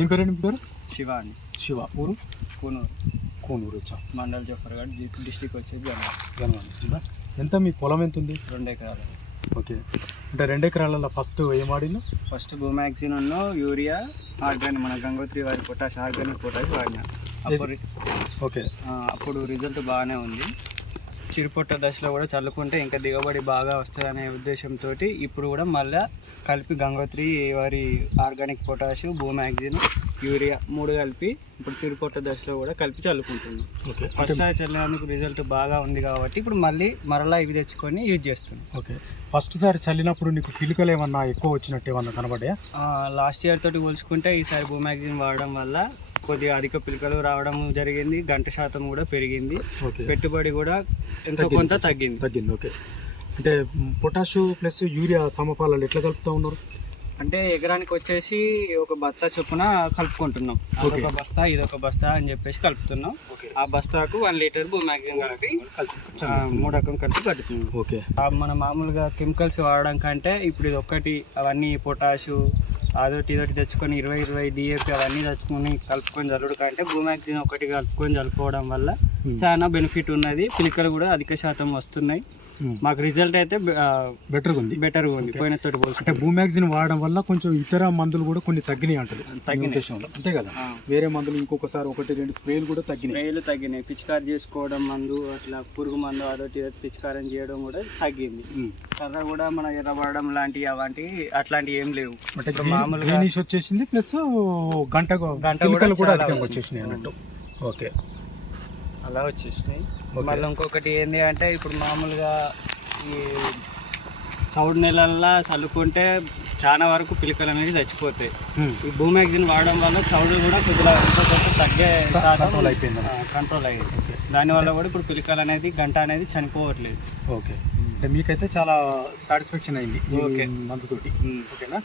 ఏం పేరండి మీ పేరు? శివ అండి. శివ. ఊరు? కూనూరు. కోనూరు. వచ్చా. మండల్ జఫర్గఢ్ డిస్టిక్ వచ్చేది గన్వాన్. ఎంత మీ పొలం ఎంత ఉంది? 2 ఎకరాలు. ఓకే. అంటే 2 ఎకరాలలో ఫస్ట్ ఏం వాడినా? ఫస్ట్ బూమాక్సిన్ యూరియా ఆర్గానిక్ మన గంగోత్రి వారి పొటాష్ ఆర్గానిక్ పొటాష్ వాడినా. అప్పుడు ఓకే. అప్పుడు రిజల్ట్ బాగానే ఉంది. చిరుపొట్ట దశలో కూడా చల్లుకుంటే ఇంకా దిగుబడి బాగా వస్తుందనే ఉద్దేశంతో ఇప్పుడు కూడా మళ్ళీ కలిపి గంగోత్రి వారి ఆర్గానిక్ పొటాష్ బూమాక్సిన్ యూరియా 3 కలిపి ఇప్పుడు చిరుపొట్ట దశలో కూడా కలిపి చల్లుకుంటున్నాం. ఓకే. ఫస్ట్ సారి చల్లినందుకు రిజల్ట్ బాగా ఉంది కాబట్టి ఇప్పుడు మరలా ఇవి తెచ్చుకొని యూజ్ చేస్తున్నాం. ఓకే. ఫస్ట్ సారి చల్లినప్పుడు నీకు పిలుకలు ఏమన్నా ఎక్కువ వచ్చినట్టు ఏమన్నా కనబడ్డాయా? లాస్ట్ ఇయర్ తోటి పోల్చుకుంటే ఈసారి బూమాక్సిన్ వాడడం వల్ల కొద్దిగా అధిక పిలుకలు రావడం జరిగింది. గంట శాతం కూడా పెరిగింది. పెట్టుబడి కూడా ఎంతో కొంత తగ్గింది. ఓకే. అంటే పొటాషు ప్లస్ యూరియా సమపాలలో ఎట్లా కలుపుతూ ఉన్నారు? అంటే ఎకరానికి వచ్చేసి ఒక బస్తా చొప్పున కలుపుకుంటున్నాం. ఒక బస్తా ఇదొక బస్తా అని చెప్పేసి కలుపుతున్నాం. ఆ బస్తాకు 1 లీటర్ బూమాక్సిన్ కలిపి 3 రకం కలిపి కలుపుతున్నాం. ఓకే. మన మామూలుగా కెమికల్స్ వాడడం కంటే ఇప్పుడు ఇది ఒక్కటి అవన్నీ పొటాషు అదొకటి ఇదొకటి తెచ్చుకొని 20 డిఏపి అవన్నీ తెచ్చుకొని కలుపుకొని చల్లుడు కంటే బూమాక్సిన్ ఒకటి కలుపుకొని చల్లుకోవడం వల్ల చాలా బెనిఫిట్ ఉన్నది. పిలికలు కూడా అధిక శాతం వస్తున్నాయి. మాకు రిజల్ట్ అయితే బెటర్గా ఉంది పోయిన తోటి పోల్చి. అంటే బూమాక్సిన్ వాడడం వల్ల కొంచెం ఇతర మందులు కూడా కొన్ని తగ్గినాయి అంటారు. అంతే కదా? వేరే మందులు ఇంకొకసారి 1-2 స్ప్రేలు కూడా తగ్గినాయి. పిచికారి చేసుకోవడం మందు అట్లా పురుగు మందు అదొకటి పిచికారం చేయడం కూడా తగ్గింది. కర్ర కూడా మన ఎర్రబడడం లాంటివి అట్లాంటివి ఏం లేవు. మామూలుగా వచ్చేసింది. ప్లస్ గంట కూడా వచ్చేసినాయి అన్నట్టు. ఓకే. అలా వచ్చేసినాయి. మళ్ళీ ఇంకొకటి ఏంటి అంటే ఇప్పుడు మామూలుగా ఈ చౌడు నెలల్లో చల్లుకుంటే చాలా వరకు పిలికలు అనేది చచ్చిపోతాయి. ఈ బూమాక్సిన్ వాడడం వల్ల చౌడు కూడా కొద్దిగా తగ్గే కంట్రోల్ అయ్యింది. దానివల్ల కూడా ఇప్పుడు పిలికలు అనేది గంట అనేది చనిపోవట్లేదు. ఓకే. అంటే మీకైతే చాలా సాటిస్ఫాక్షన్ అయింది. ఓకే. మందుతోటి. ఓకేనా?